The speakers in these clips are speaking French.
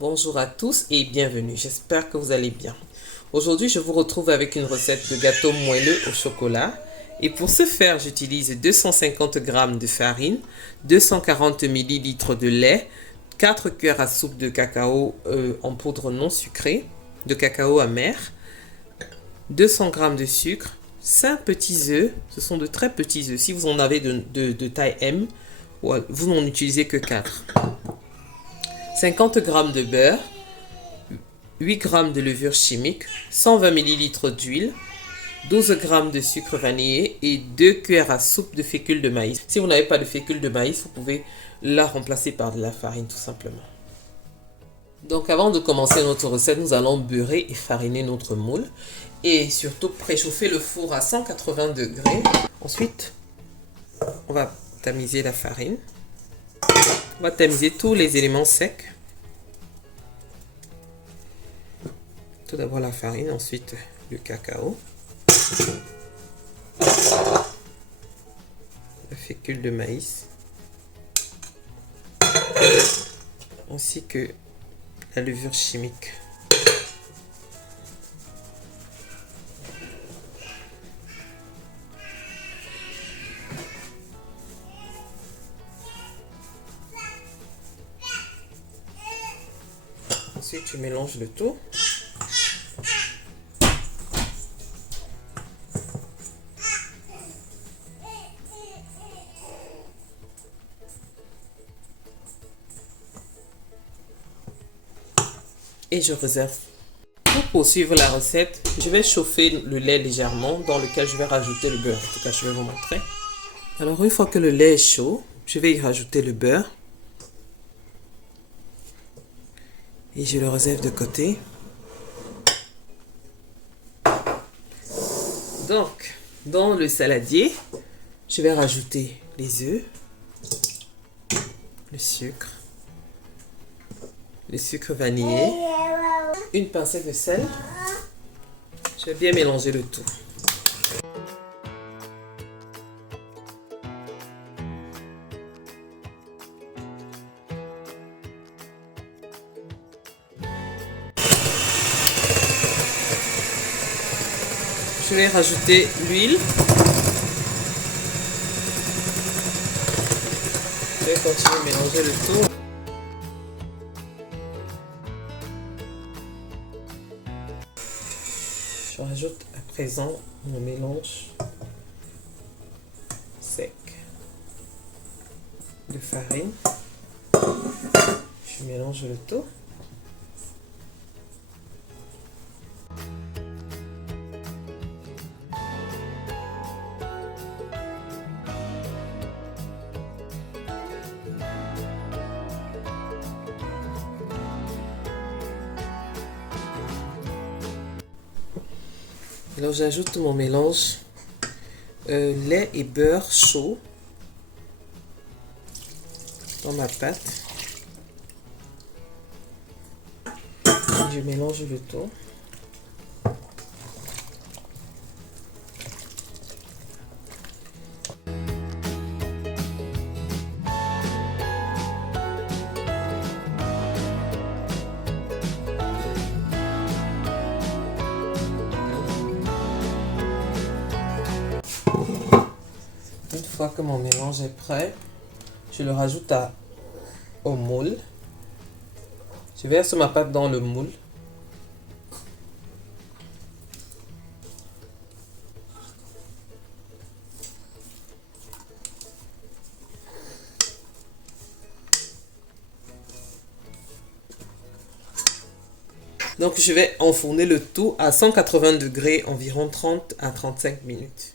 Bonjour à tous et bienvenue, j'espère que vous allez bien. Aujourd'hui, je vous retrouve avec une recette de gâteau moelleux au chocolat. Et pour ce faire, j'utilise 250 g de farine, 240 ml de lait, 4 cuillères à soupe de cacao en poudre non sucrée, de cacao amer, 200 g de sucre, 5 petits œufs, ce sont de très petits œufs. Si vous en avez de taille M, vous n'en utilisez que 4. 50 g de beurre, 8 g de levure chimique, 120 ml d'huile, 12 g de sucre vanillé et 2 cuillères à soupe de fécule de maïs. Si vous n'avez pas de fécule de maïs, vous pouvez la remplacer par de la farine tout simplement. Donc avant de commencer notre recette, nous allons beurrer et fariner notre moule et surtout préchauffer le four à 180 degrés. Ensuite, on va tamiser la farine. On va tamiser tous les éléments secs. Tout d'abord la farine, ensuite le cacao, la fécule de maïs, ainsi que la levure chimique. Ensuite, tu mélanges le tout. Et je réserve. Pour poursuivre la recette, je vais chauffer le lait légèrement dans lequel je vais rajouter le beurre. En tout cas, je vais vous montrer. Alors, une fois que le lait est chaud, je vais y rajouter le beurre. Et je le réserve de côté. Donc, dans le saladier, je vais rajouter les œufs, le sucre vanillé, une pincée de sel. Je vais bien mélanger le tout. Je vais rajouter l'huile. Je vais continuer à mélanger le tout. Je rajoute à présent mon mélange sec de farine. Je mélange le tout. Alors j'ajoute mon mélange lait et beurre chaud dans ma pâte. Je mélange le tout. Une fois que mon mélange est prêt, je le rajoute au moule. Je verse ma pâte dans le moule. Donc je vais enfourner le tout à 180 degrés environ 30 à 35 minutes.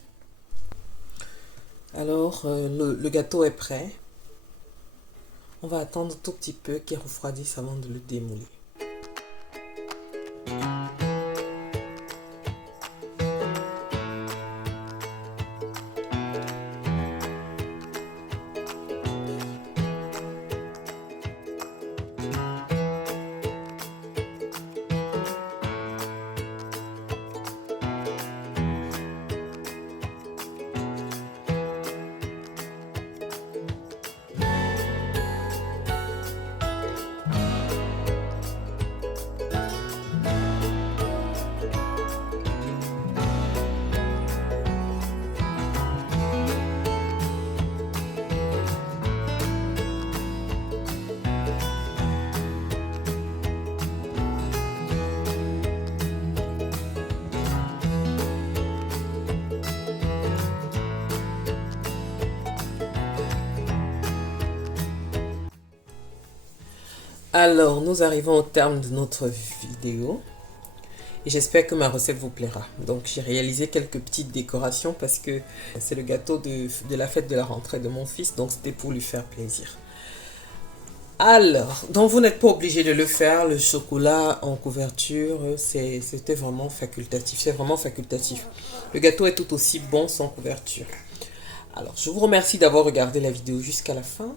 Alors, le gâteau est prêt. On va attendre tout petit peu qu'il refroidisse avant de le démouler. Alors, nous arrivons au terme de notre vidéo. Et j'espère que ma recette vous plaira. Donc, j'ai réalisé quelques petites décorations parce que c'est le gâteau de la fête de la rentrée de mon fils. Donc, c'était pour lui faire plaisir. Alors, donc vous n'êtes pas obligé de le faire. Le chocolat en couverture, c'était vraiment facultatif. C'est vraiment facultatif. Le gâteau est tout aussi bon sans couverture. Alors, je vous remercie d'avoir regardé la vidéo jusqu'à la fin.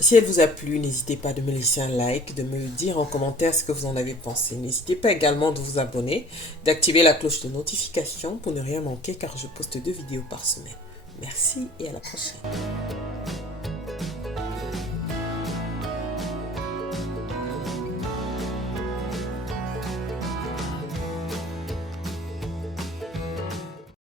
Si elle vous a plu, n'hésitez pas de me laisser un like, de me dire en commentaire ce que vous en avez pensé. N'hésitez pas également de vous abonner, d'activer la cloche de notification pour ne rien manquer car je poste 2 vidéos par semaine. Merci et à la prochaine.